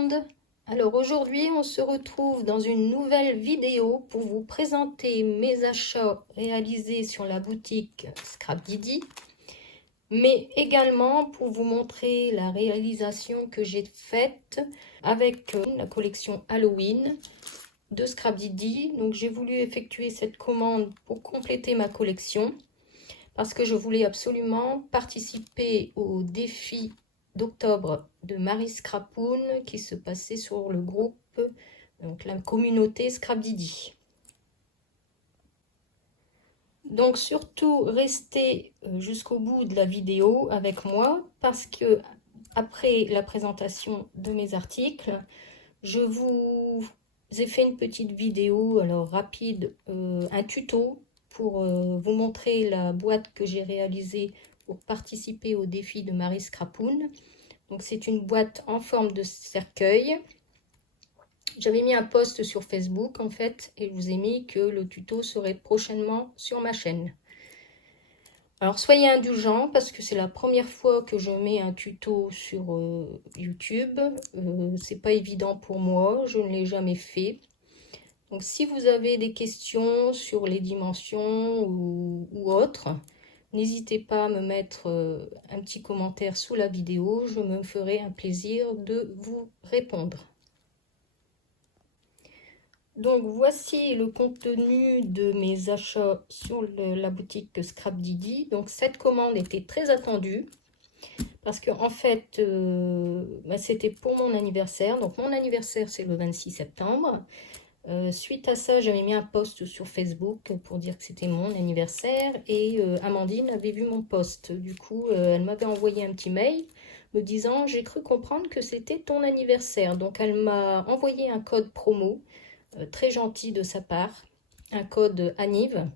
monde! Alors aujourd'hui, on se retrouve dans une nouvelle vidéo pour vous présenter mes achats réalisés sur la boutique Scrapdiddy, mais également pour vous montrer la réalisation que j'ai faite avec la collection Halloween de Scrapdiddy. Donc j'ai voulu effectuer cette commande pour compléter ma collection parce que je voulais absolument participer au défi d'octobre de Marie Scrapoun qui se passait sur le groupe, donc la communauté Scrapdiddy. Donc surtout restez jusqu'au bout de la vidéo avec moi parce que après la présentation de mes articles, je vous ai fait une petite vidéo alors rapide, un tuto pour vous montrer la boîte que j'ai réalisée pour participer au défi de Marie Scrapoun. Donc c'est une boîte en forme de cercueil. J'avais mis un post sur Facebook en fait et je vous ai mis que le tuto serait prochainement sur ma chaîne. Alors soyez indulgents parce que c'est la première fois que je mets un tuto sur YouTube. C'est pas évident pour moi, je ne l'ai jamais fait. Donc si vous avez des questions sur les dimensions ou autres, n'hésitez pas à me mettre un petit commentaire sous la vidéo, je me ferai un plaisir de vous répondre. Donc voici le contenu de mes achats sur la boutique Scrapdiddy. Donc cette commande était très attendue parce que en fait c'était pour mon anniversaire. Donc mon anniversaire c'est le 26 septembre. Suite à ça, j'avais mis un post sur Facebook pour dire que c'était mon anniversaire et Amandine avait vu mon post. Du coup, elle m'avait envoyé un petit mail me disant « J'ai cru comprendre que c'était ton anniversaire ». Donc, elle m'a envoyé un code promo, très gentil de sa part, un code ANIV,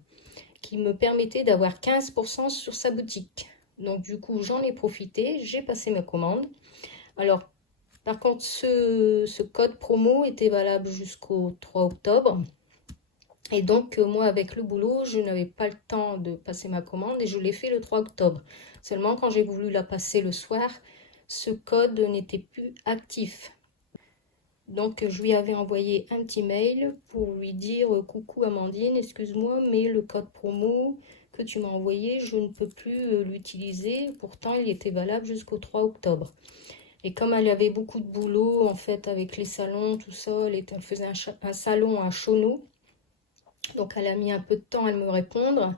qui me permettait d'avoir 15% sur sa boutique. Donc, du coup, j'en ai profité, j'ai passé ma commande. Alors, par contre, ce code promo était valable jusqu'au 3 octobre. Et donc, moi, avec le boulot, je n'avais pas le temps de passer ma commande et je l'ai fait le 3 octobre. Seulement, quand j'ai voulu la passer le soir, ce code n'était plus actif. Donc, je lui avais envoyé un petit mail pour lui dire « Coucou Amandine, excuse-moi, mais le code promo que tu m'as envoyé, je ne peux plus l'utiliser. Pourtant, il était valable jusqu'au 3 octobre. » Et comme elle avait beaucoup de boulot, en fait, avec les salons, tout ça, elle faisait un salon à Chauneau. Donc, elle a mis un peu de temps à me répondre.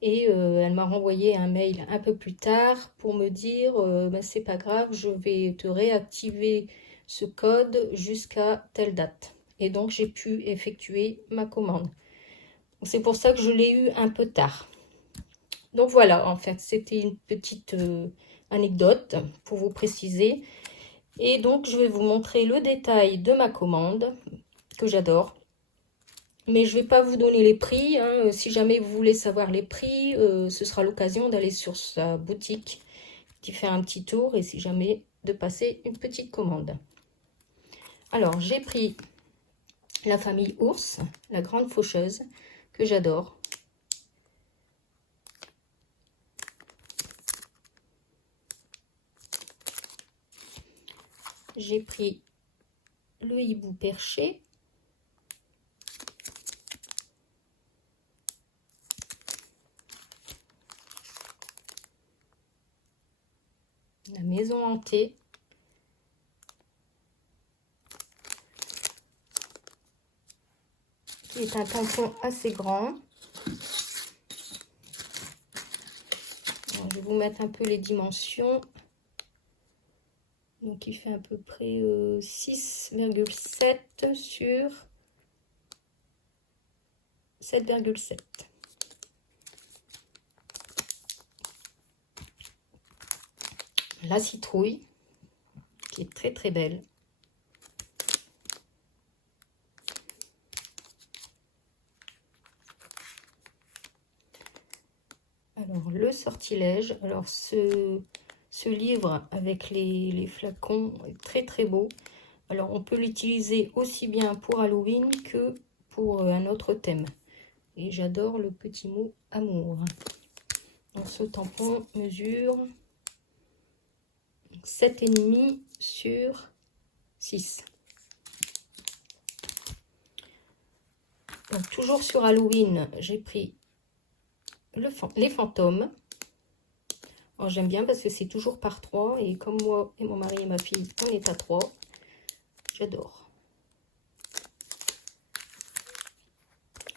Et elle m'a renvoyé un mail un peu plus tard pour me dire « C'est pas grave, je vais te réactiver ce code jusqu'à telle date. » Et donc, j'ai pu effectuer ma commande. C'est pour ça que je l'ai eu un peu tard. Donc, voilà, en fait, c'était une petite anecdote pour vous préciser. Et donc, je vais vous montrer le détail de ma commande, que j'adore. Mais je ne vais pas vous donner les prix. Hein. Si jamais vous voulez savoir les prix, ce sera l'occasion d'aller sur sa boutique, d'y faire un petit tour et si jamais de passer une petite commande. Alors, j'ai pris la famille Ours, la grande faucheuse, que j'adore. J'ai pris le hibou perché. La maison hantée. Qui est un tampon assez grand. Alors, je vais vous mettre un peu les dimensions. Donc, il fait à peu près 6,7 sur 7,7. La citrouille, qui est très très belle. Alors, le sortilège. Alors, ce livre avec les flacons est très très beau. Alors, on peut l'utiliser aussi bien pour Halloween que pour un autre thème. Et j'adore le petit mot amour. Donc, ce tampon mesure 7,5 sur 6. Donc, toujours sur Halloween, j'ai pris les fantômes. J'aime bien parce que c'est toujours par 3. Et comme moi et mon mari et ma fille, on est à 3. J'adore.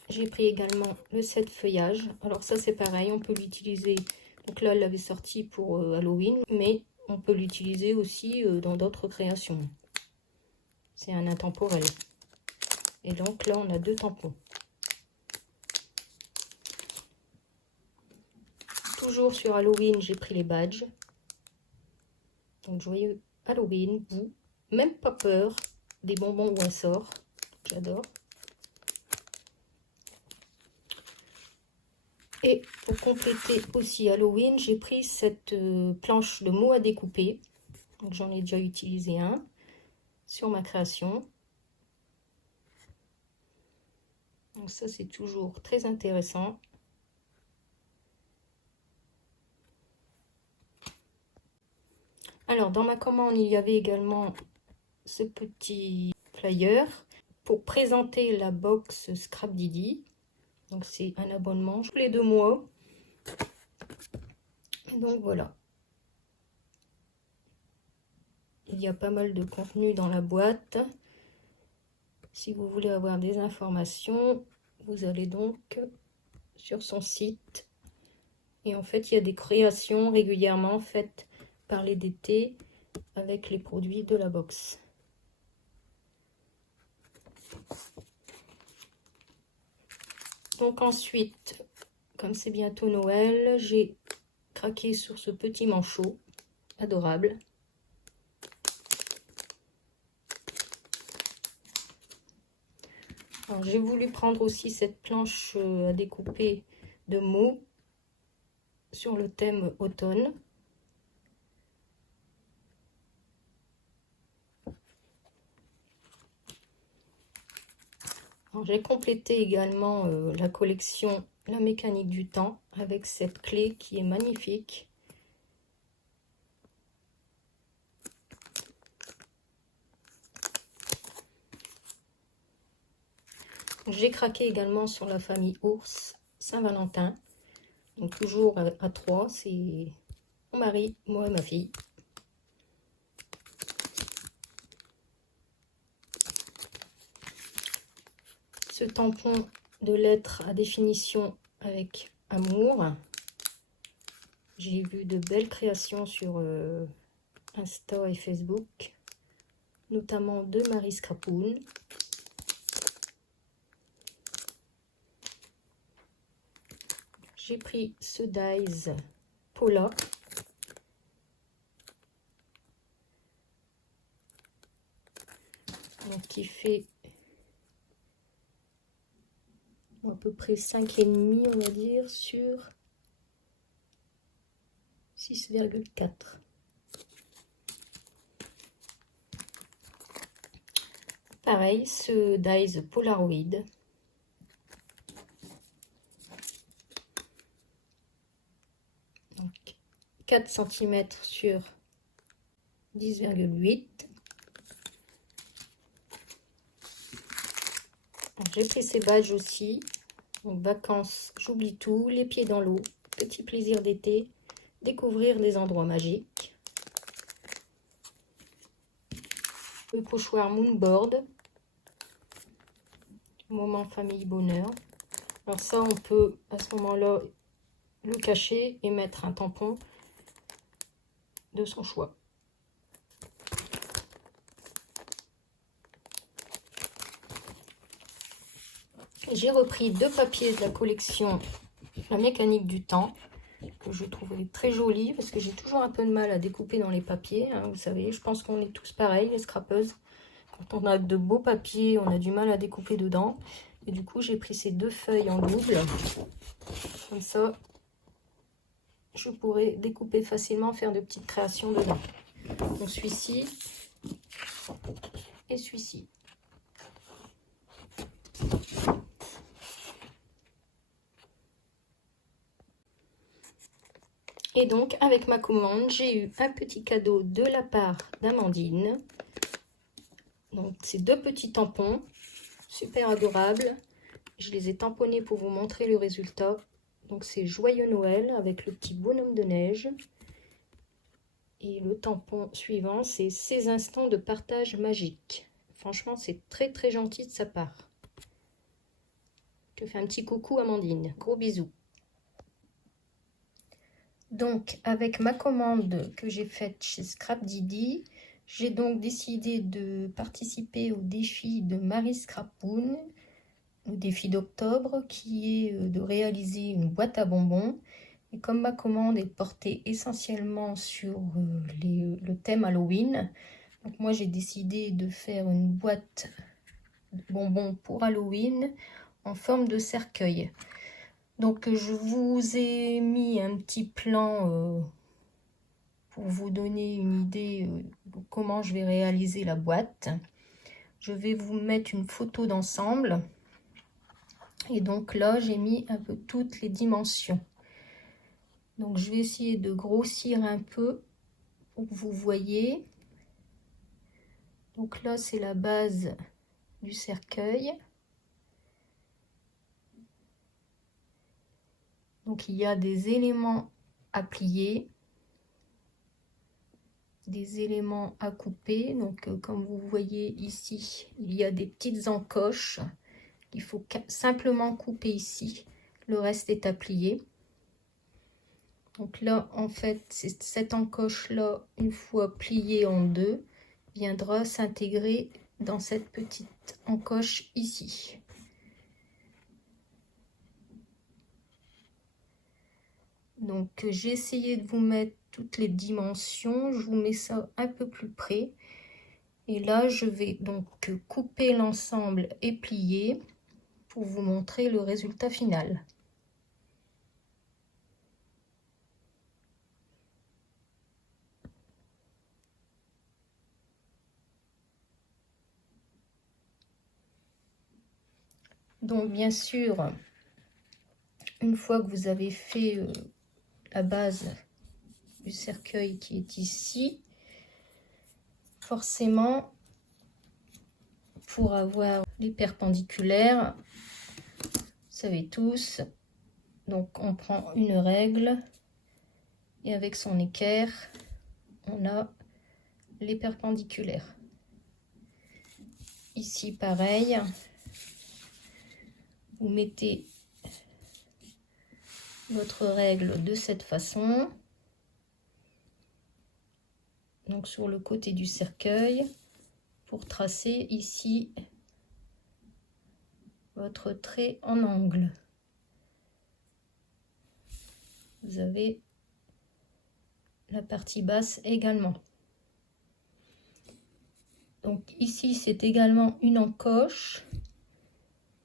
J'ai pris également le set feuillage. Alors ça, c'est pareil, on peut l'utiliser. Donc là, elle l'avait sorti pour Halloween. Mais on peut l'utiliser aussi dans d'autres créations. C'est un intemporel. Et donc là, on a 2 tampons. Toujours sur Halloween, j'ai pris les badges. Donc joyeux Halloween, vous, même pas peur des bonbons ou un sort. J'adore. Et pour compléter aussi Halloween, j'ai pris cette planche de mots à découper. Donc j'en ai déjà utilisé un sur ma création. Donc ça, c'est toujours très intéressant. Alors, dans ma commande, il y avait également ce petit flyer pour présenter la box Scrap Didi. Donc, c'est un abonnement tous les 2 mois. Et donc, voilà. Il y a pas mal de contenu dans la boîte. Si vous voulez avoir des informations, vous allez donc sur son site. Et en fait, il y a des créations régulièrement faites par les DT avec les produits de la box. Donc ensuite, comme c'est bientôt Noël, j'ai craqué sur ce petit manchot adorable. J'ai voulu prendre aussi cette planche à découper de mots sur le thème automne. J'ai complété également la collection La mécanique du temps avec cette clé qui est magnifique. J'ai craqué également sur la famille Ours Saint-Valentin. Donc toujours à 3, c'est mon mari, moi et ma fille. Ce tampon de lettres à définition avec amour. J'ai vu de belles créations sur Insta et Facebook, notamment de Marie Scrapoun. J'ai pris ce Dies Paula. Donc, qui fait à peu près 5,5, on va dire, sur 6,4. Pareil, ce Dies Polaroid. Donc, 4 cm sur 10,8. J'ai pris ces badges aussi. Donc, vacances, j'oublie tout, les pieds dans l'eau, petit plaisir d'été, découvrir des endroits magiques. Le pochoir Moonboard, moment famille bonheur. Alors ça, on peut à ce moment-là le cacher et mettre un tampon de son choix. J'ai repris 2 papiers de la collection La mécanique du temps, que je trouvais très joli parce que j'ai toujours un peu de mal à découper dans les papiers, hein, vous savez, je pense qu'on est tous pareils, les scrapeuses. Quand on a de beaux papiers, on a du mal à découper dedans. Et du coup, j'ai pris ces 2 feuilles en double. Comme ça, je pourrais découper facilement, faire de petites créations dedans. Donc celui-ci et celui-ci. Et donc, avec ma commande, j'ai eu un petit cadeau de la part d'Amandine. Donc ces deux petits tampons, super adorables. Je les ai tamponnés pour vous montrer le résultat. Donc c'est Joyeux Noël avec le petit bonhomme de neige. Et le tampon suivant, c'est Ces instants de partage magique. Franchement, c'est très très gentil de sa part. Je te fais un petit coucou Amandine, gros bisous. Donc avec ma commande que j'ai faite chez Scrap Didi, j'ai donc décidé de participer au défi de Marie Scrapoun, le défi d'octobre, qui est de réaliser une boîte à bonbons. Et comme ma commande est portée essentiellement sur le thème Halloween, donc moi j'ai décidé de faire une boîte de bonbons pour Halloween en forme de cercueil. Donc je vous ai mis un petit plan pour vous donner une idée de comment je vais réaliser la boîte. Je vais vous mettre une photo d'ensemble. Et donc là, j'ai mis un peu toutes les dimensions. Donc je vais essayer de grossir un peu pour que vous voyez. Donc là, c'est la base du cercueil. Donc il y a des éléments à plier, des éléments à couper. Donc comme vous voyez ici, il y a des petites encoches. Il faut simplement couper ici. Le reste est à plier. Donc là, en fait, cette encoche-là, une fois pliée en deux, viendra s'intégrer dans cette petite encoche ici. Donc j'ai essayé de vous mettre toutes les dimensions. Je vous mets ça un peu plus près. Et là, je vais donc couper l'ensemble et plier pour vous montrer le résultat final. Donc bien sûr, une fois que vous avez fait la base du cercueil qui est ici, forcément, pour avoir les perpendiculaires, vous savez tous, donc on prend une règle et avec son équerre, on a les perpendiculaires. Ici, pareil, vous mettez votre règle de cette façon, donc sur le côté du cercueil, pour tracer ici votre trait en angle. Vous avez la partie basse également. Donc ici, c'est également une encoche.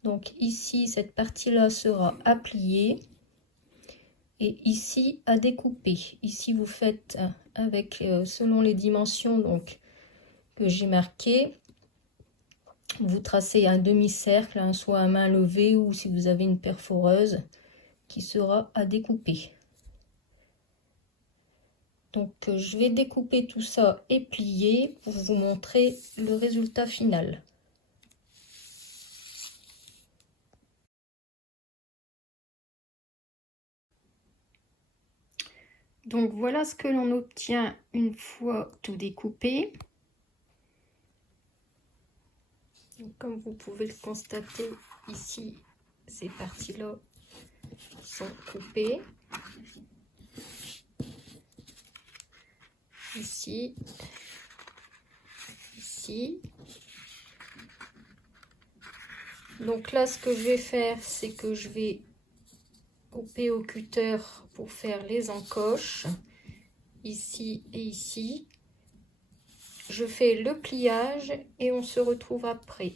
Donc ici, cette partie-là sera à plier. Et ici, à découper. Ici, vous faites avec, selon les dimensions donc, que j'ai marquées, vous tracez un demi-cercle, hein, soit à main levée ou si vous avez une perforeuse qui sera à découper. Donc je vais découper tout ça et plier pour vous montrer le résultat final. Donc voilà ce que l'on obtient une fois tout découpé. Donc, comme vous pouvez le constater ici, ces parties-là sont coupées. Ici, ici. Donc là, ce que je vais faire, c'est que je vais couper au cutter pour faire les encoches, ici et ici. Je fais le pliage et on se retrouve après.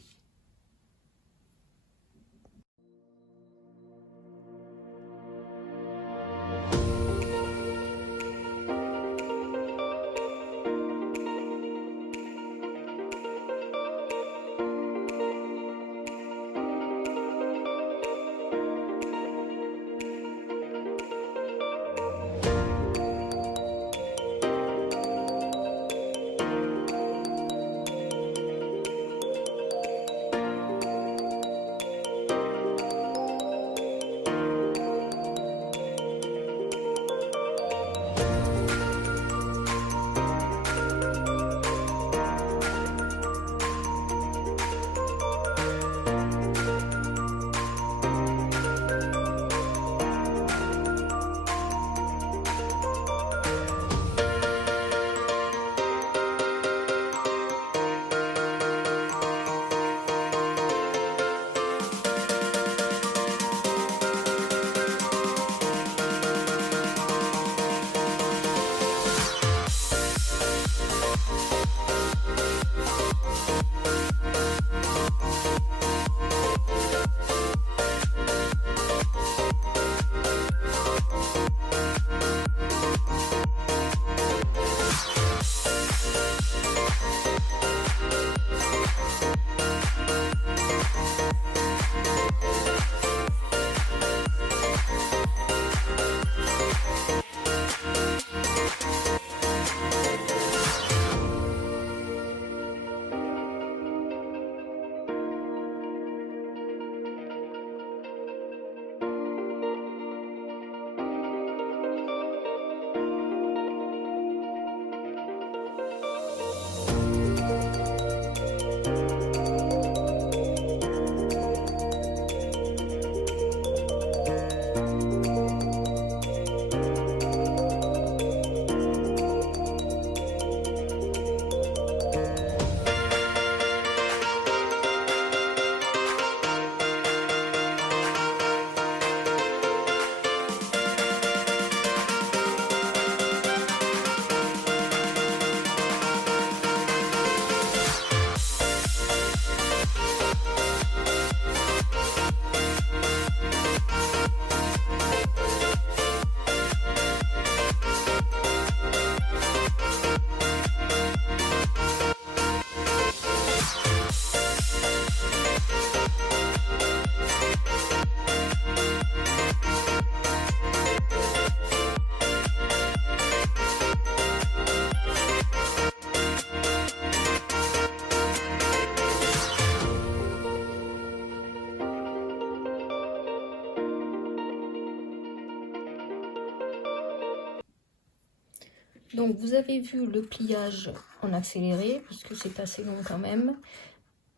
Donc vous avez vu le pliage en accéléré, puisque c'est assez long quand même.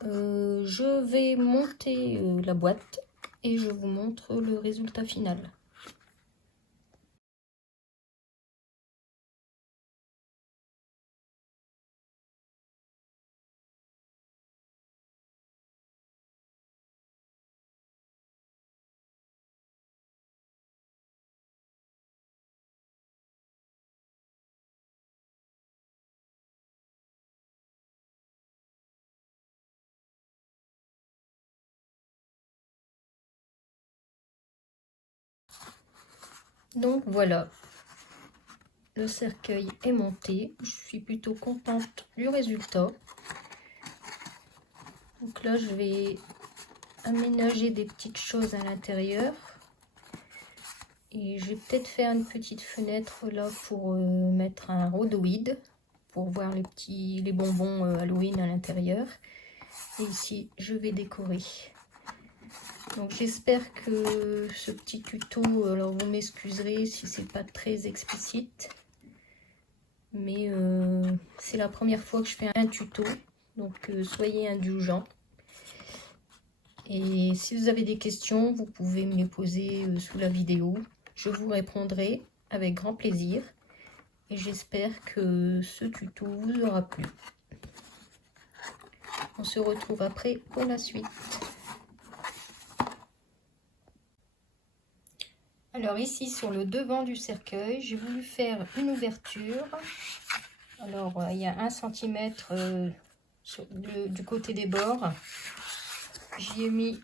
Je vais monter la boîte et je vous montre le résultat final. Donc voilà, le cercueil est monté. Je suis plutôt contente du résultat. Donc là, je vais aménager des petites choses à l'intérieur. Et je vais peut-être faire une petite fenêtre là pour mettre un rhodoïde, pour voir les bonbons Halloween à l'intérieur. Et ici, je vais décorer. Donc j'espère que ce petit tuto, alors vous m'excuserez si c'est pas très explicite, mais c'est la première fois que je fais un tuto, donc soyez indulgents. Et si vous avez des questions, vous pouvez me les poser sous la vidéo. Je vous répondrai avec grand plaisir. Et j'espère que ce tuto vous aura plu. On se retrouve après pour la suite. Alors ici sur le devant du cercueil, j'ai voulu faire une ouverture. Alors il y a 1 cm du côté des bords. J'y ai mis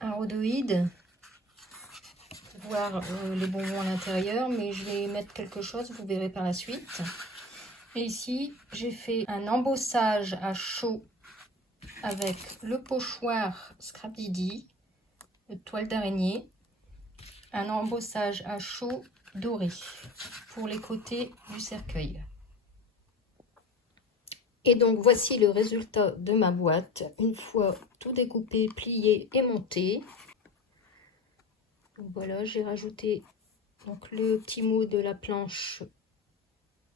un rhodoïde pour voir les bonbons à l'intérieur, mais je vais mettre quelque chose, vous verrez par la suite. Et ici j'ai fait un embossage à chaud avec le pochoir Scrap Didi, de toile d'araignée, un embossage à chaud doré pour les côtés du cercueil. Et donc voici le résultat de ma boîte, une fois tout découpé, plié et monté. Donc voilà, j'ai rajouté donc le petit mot de la planche,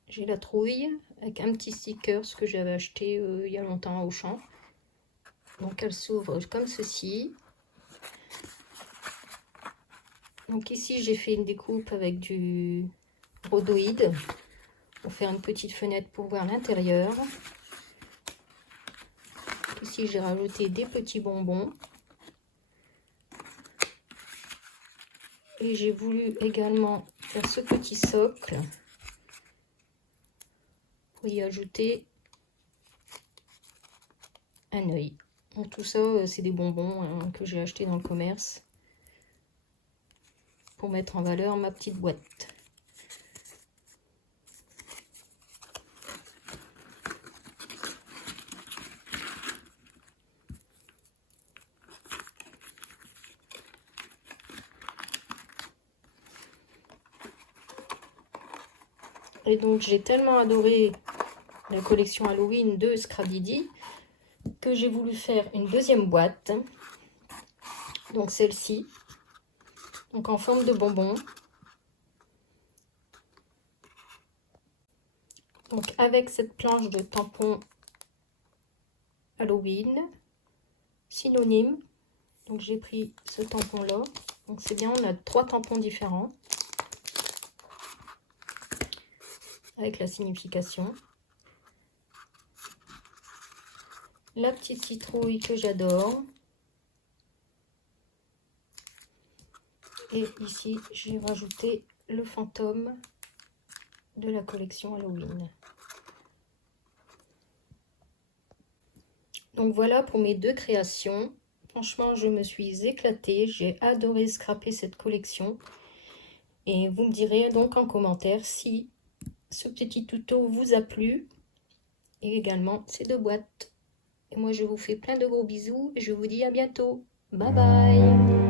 j'ai la trouille, avec un petit sticker, ce que j'avais acheté il y a longtemps à Auchan. Donc elle s'ouvre comme ceci. Donc ici j'ai fait une découpe avec du rhodoïde pour faire une petite fenêtre pour voir l'intérieur. Ici j'ai rajouté des petits bonbons. Et j'ai voulu également faire ce petit socle pour y ajouter un œil. Donc tout ça c'est des bonbons que j'ai acheté dans le commerce pour mettre en valeur ma petite boîte. Et donc j'ai tellement adoré la collection Halloween de Scrap Didi que j'ai voulu faire une deuxième boîte. Donc celle-ci, donc en forme de bonbon. Donc avec cette planche de tampon Halloween, synonyme. Donc j'ai pris ce tampon là. Donc c'est bien, on a 3 tampons différents avec la signification. La petite citrouille que j'adore. Et ici j'ai rajouté le fantôme de la collection Halloween. Donc voilà pour mes 2 créations. Franchement, je me suis éclatée. J'ai adoré scraper cette collection. Et vous me direz donc en commentaire si ce petit tuto vous a plu. Et également ces 2 boîtes. Et moi, je vous fais plein de gros bisous. Et je vous dis à bientôt. Bye bye.